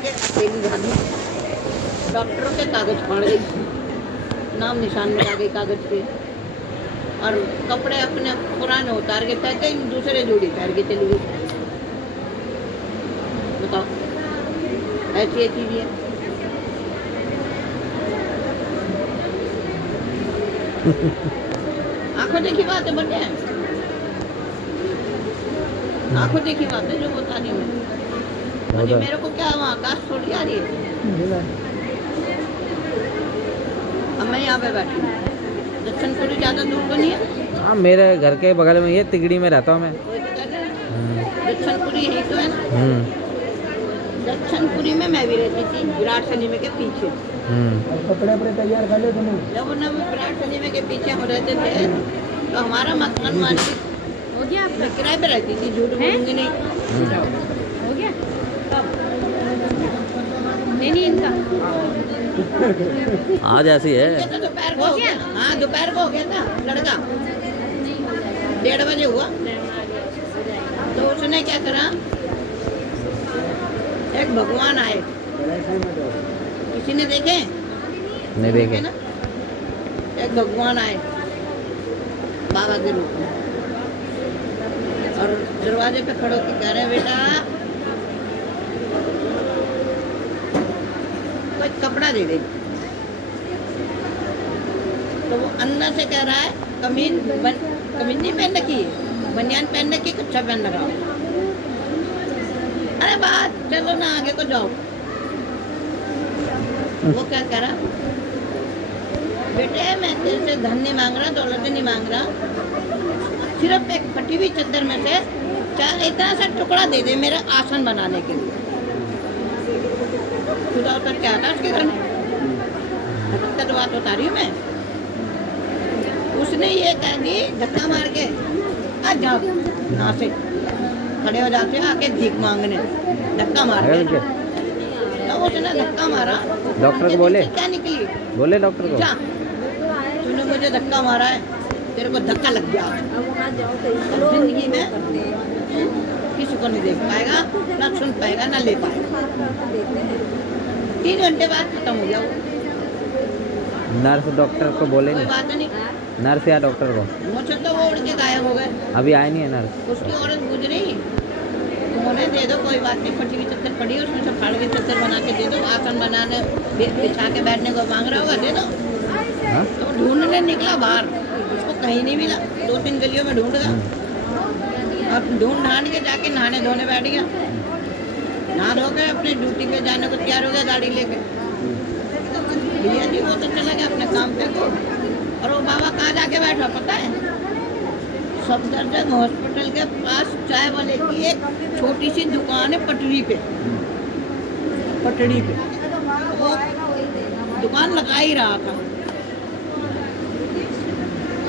लेके अकेली भागी, डॉक्टरों के कागज फाड़ गई, नाम निशान मिला गई कागज पे, और कपड़े अपने पुराने उतार के फेंक गई, दूसरे जोड़ी पहन के चली गई। बताओ, ऐसी चीज है। आंखों देखी बात है बने, आंखों देखी बात है जो बता रही हूँ। और मेरे को क्या वहाँ आकाश छोड़ के आ रही है। अब मैं यहाँ पे बैठी हूँ, दक्षिणपुरी ज़्यादा दूर तो नहीं है। हाँ, मेरे घर के बगल में ये तिगड़ी में रहता हूँ मैं। दक्षिणपुरी यही तो है ना। दक्षिणपुरी में मैं भी रहती थी, विराट सिनेमा के पीछे। कपड़े अपने तैयार कर ले तुम। जब ना विराट सिनेमा के पीछे हम रहते थे तो हमारा मकान मालिक हो गया आपका? मैं किराए पे रहती थी, झूठ बोलूंगी नहीं। हो गया नहीं इनका आज ऐसी है। ये तो दोपहर को हो गया। हाँ, दोपहर को हो गया था लड़का, 1:30 बजे हुआ। तो उसने क्या करा, एक भगवान आए, किसी ने देखे? नहीं देखे ना, एक भगवान आए बाबा के रूप में, और दरवाजे पे खड़ो के कह रहे हैं, बेटा कोई कपड़ा दे दे। तो वो अंदर से कह रहा है, कमीज नहीं पहन रखी, बनियान पहन रखी, कच्छा पहन रखा। अरे बात चलो ना, आगे को जाओ। वो क्या कह रहा, बेटे मैं तेरे से धन नहीं मांग रहा, दौलत नहीं मांग रहा, सिर्फ एक फटी हुई चादर में से इतना सा टुकड़ा दे दे मेरा आसन बनाने के लिए। खुदा उतर क्या था उसके घर में, हकीकत बात बता रही हूँ मैं। उसने ये कह दी धक्का मार के, आ जाओ यहाँ से, खड़े हो जाते हो आके भीख मांगने, धक्का मार के। तो उसने धक्का मारा, डॉक्टर को बोले, क्या निकली? बोले डॉक्टर को, जा तूने मुझे धक्का मारा है, तेरे को धक्का लग गया। अब जिंदगी में किसी को नहीं देख पाएगा, ना सुन पाएगा, ना ले पाएगा। 3 घंटे बाद खत्म हो गया वो। नर्स डॉक्टर को बोले कोई नहीं, बात नहीं, नर्स या डॉक्टर को। मुझे तो वो उड़ के गायब हो गए। अभी आए नहीं है नर्स। उसकी औरत गुजरी, उन्होंने दे दो, कोई बात नहीं, फटी हुई चादर पड़ी है, उसमें से फाड़ के चादर बना के दे दो, आसन बनाने बिछा के बैठने को मांग रहा होगा, दे दो। हाँ? तो ढूंढने निकला बाहर, उसको कहीं नहीं मिला, 2-3 गलियों में ढूंढ गया। अब ढूंढ ढांड के जाके नहाने धोने बैठ गया, नहा धो के अपनी ड्यूटी पे जाने को तैयार हो गया गाड़ी लेके। भैया जी वो तो चला गया अपने काम पे को, और वो बाबा कहाँ जाके बैठा पता है? सफदरजंग हॉस्पिटल के पास चाय वाले की एक छोटी सी दुकान है, पटरी पे, पटड़ी पे वो दुकान लगा ही रहा था।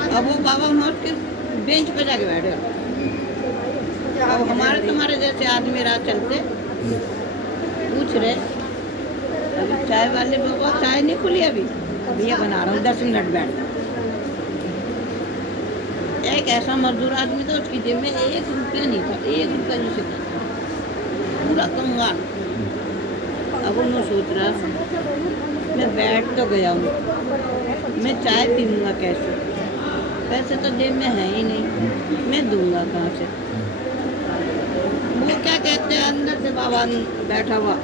अब वो बाबा वहाँ उसके बेंच पे जाके बैठ गया। अब हमारे तुम्हारे जैसे आदमी रात चलते पूछ रहे, अभी चाय वाले बाबा चाय नहीं खुली अभी? भैया बना रहा हूँ, 10 मिनट बैठ। एक ऐसा मजदूर आदमी था, उसकी जेब में 1 रुपया नहीं था, 1 रुपया नहीं से पूरा कंगाल। अब उन्होंने सोच रहा, मैं बैठ तो गया हूँ, मैं चाय पीऊँगा कैसे? पैसे तो जेब में है ही नहीं, मैं दूंगा कहाँ से? वो क्या कहते हैं, अंदर से बाबा बैठा हुआ,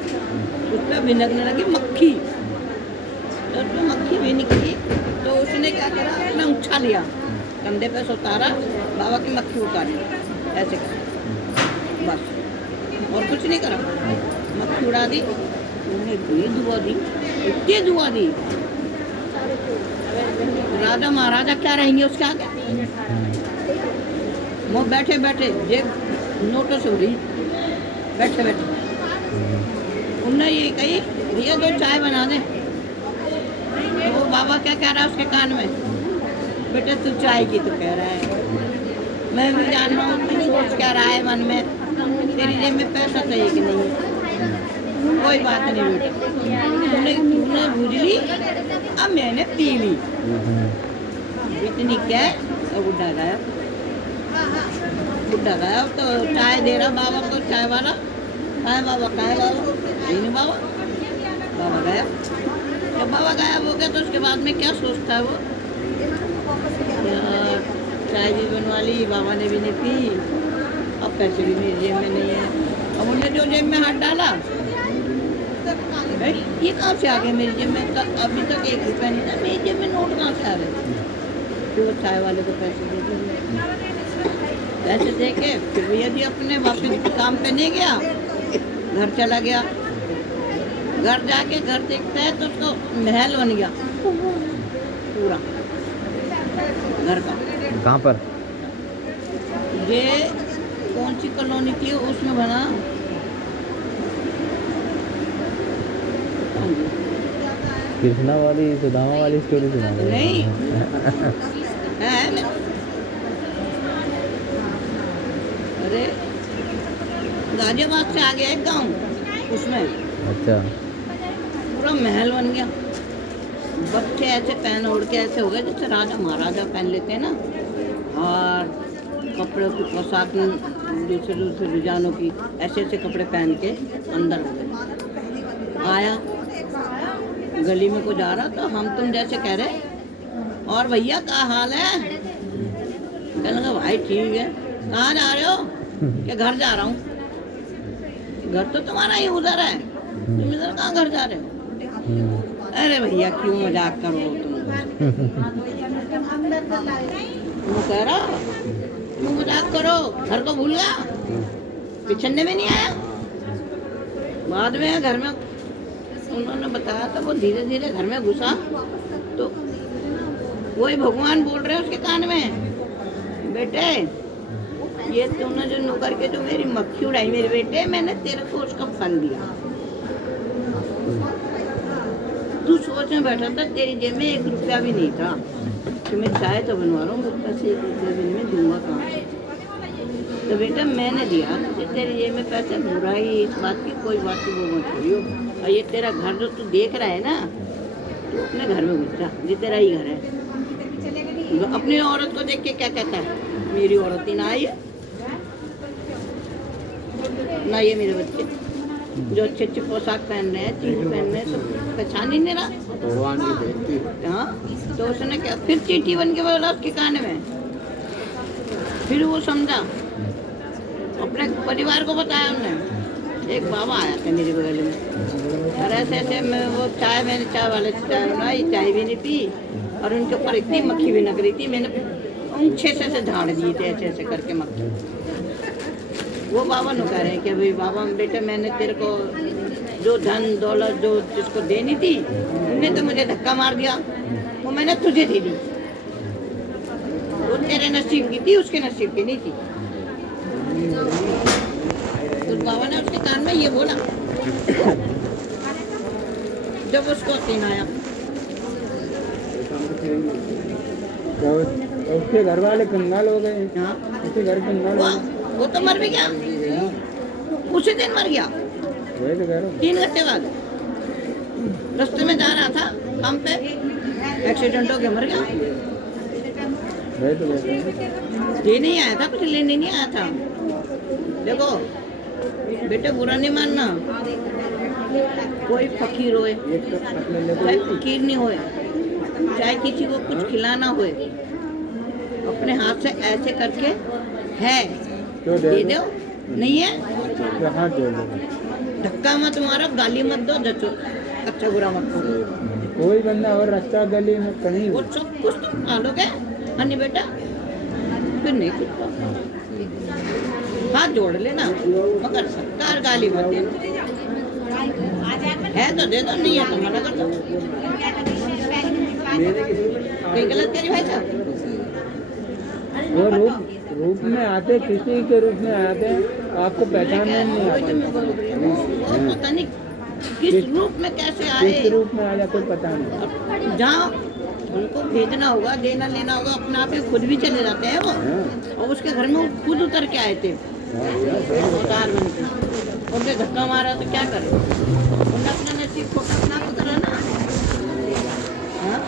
उस पर भिनकने लगी मक्खी। तो जो मक्खी भी निकली तो उसने क्या करा, अपना उछा लिया, कंधे पे से उतारा, बाबा की मक्खी उतारी, ऐसे करा बस, और कुछ नहीं करा। मक्खी उड़ा दी, उन्हें इतनी दुआ दी, इतनी दुआ दी, राजा महाराजा क्या रहेंगे उसके आगे। वो बैठे बैठे जेब नोटों से उड़ी, बैठे बैठे उन्होंने ये कही, भैया 2 चाय बना दे। तो वो बाबा क्या कह रहा है उसके कान में, बेटे तू चाय की तो कह रहा है, मैं भी जान रहा हूँ तू सोच क्या रहा है मन में, तेरी जेब में पैसा तो एक नहीं, कोई बात नहीं बेटे, तूने बुझली, अब मैंने पी ली, इतनी क्या है। तो बुढ़ा गया, तो चाय दे रहा बाबा को, चाय वाला, चाय बाबा, चाय बाबा यही नहीं बाबा। बाबा गया, जब बाबा गायब हो गया तो उसके बाद में क्या सोचता है वो, यार चाय भी बनवा ली, बाबा ने भी नहीं पी, अब पैसे भी मेरी जेब में नहीं है। अब उन्होंने जो जेब में हाथ डाला, भाई ये कहाँ से आ गया मेरी जेब में, अभी तक 1 रुपया नहीं था, मेरी जेब में नोट कहाँ से आ गए। फिर वो चाय वाले को पैसे दे दिए, पैसे दे के फिर भैया जी अपने वापस काम पे नहीं गया, घर चला गया। घर जाके घर देखता है तो उसको महल बन गया पूरा घर का। कहाँ पर? ये कौन सी कॉलोनी थी उसमें बना। कृष्णा वाली सुदामा वाली स्टोरी सुना दो। नहीं है अरे गाजियाबाद से आ गया एक गांव, उसमें अच्छा। पूरा महल बन गया। बच्चे ऐसे पहन ओढ़ के ऐसे हो गए जैसे राजा महाराजा पहन लेते हैं ना, और कपड़ों की पोशाक दूसरे दूसरे डिजाइनों की ऐसे ऐसे कपड़े पहन के अंदर हो गए। आया गली में को जा रहा तो हम तुम जैसे कह रहे, और भैया क्या हाल है, कहने लगा भाई ठीक है, कहाँ जा रहे हो, क्या घर जा रहा हूँ। घर तो तुम्हारा ही उधर है, तुम इधर कहाँ घर जा रहे हो। अरे भैया क्यों मजाक करो तुम, वो कह रहा क्यों मजाक करो, घर को भूल गया, पिछड़ने में नहीं आया। बाद में घर में उन्होंने बताया तो वो धीरे धीरे घर में घुसा तो वही भगवान बोल रहे उसके कान में, बेटे ये तूने जो नौकर के जो मेरी मक्खी उड़ाई मेरे बेटे, मैंने तेरे को उसका फल दिया। तू सोच में बैठा था, तेरी जेब में 1 रुपया भी नहीं था, तो मैं चाय तो बनवा रहा हूँ, पैसे 1 रुपया भी नहीं दूंगा कहाँ से। तो बेटा मैंने दिया तुझे, तेरी जेब में पैसे बुराई इस बात की कोई बात की वो मत करियो। और ये तेरा घर जो तू देख रहा है ना, तू अपने घर में घुस जा, ये तेरा ही घर है। अपनी औरत को देख के क्या कहता है, मेरी औरत ही ना आई है ना, ये मेरे बच्चे जो अच्छे अच्छे पोशाक पहन रहे हैं, चीज पहन रहे हैं, तो पहचान ही नहीं रहा। हाँ तो उसने क्या फिर चीटी बन के बोला उसके कान में, फिर वो समझा, अपने परिवार को बताया उन्होंने। एक बाबा आया था मेरे बगल में, और ऐसे ऐसे मैं वो मैंने चाय वाले से चाय बनाई, चाय भी नहीं पी, और उनके ऊपर इतनी मक्खी भी लग रही थी, मैंने ऊँचे से झाड़ दिए थे ऐसे ऐसे करके मक्खी। वो बाबा नु कह रहे हैं कि भाई बाबा बेटे मैंने तेरे को जो धन दौलत जो जिसको देनी थी उन्हें तो मुझे धक्का मार दिया, वो मैंने तुझे दे दी, वो तेरे नसीब की थी, उसके नसीब की नहीं थी। उस बाबा ने उसके कान में ये बोला जब उसको सीन आया। उसके घर वाले कंगाल हो गए। हाँ उसके घर कंगाल हो गए। वो तो मर भी गया, उसी दिन मर गया, 3 घंटे बाद। रास्ते में जा रहा था काम पे, एक्सीडेंट हो गया, मर गया। ये नहीं आया था, कुछ लेने नहीं आया था। देखो बेटे बुरा नहीं मानना, कोई फकीर होए चाहे फकीर नहीं होए, चाहे किसी को कुछ खिलाना होए, अपने हाथ से ऐसे करके है दे दो, नहीं है धक्का मत मारो, गाली मत दो, जचो अच्छा बुरा मत करो। कोई बंदा और रास्ता गली में कहीं वो सब कुछ तो पालोगे अन्य बेटा, फिर नहीं कुछ हाथ जोड़ लेना, मगर सरकार गाली मत देना, है तो दे दो, नहीं है तो मना कर दो। कोई गलत करी भाई साहब, वो रूप में आते, किसी के रूप में आते हैं, आपको पहचानने नहीं आता। पता नहीं किस रूप में कैसे आए, किस रूप में आया कोई पता नहीं। जहाँ उनको भेजना होगा, देना लेना होगा, अपने आप ही खुद भी चले जाते हैं वो, और उसके घर में वो खुद उतर के आए थे अवतार बन के, उनके धक्का मारा तो क्या करे, उन्होंने अपना नसीब को अपना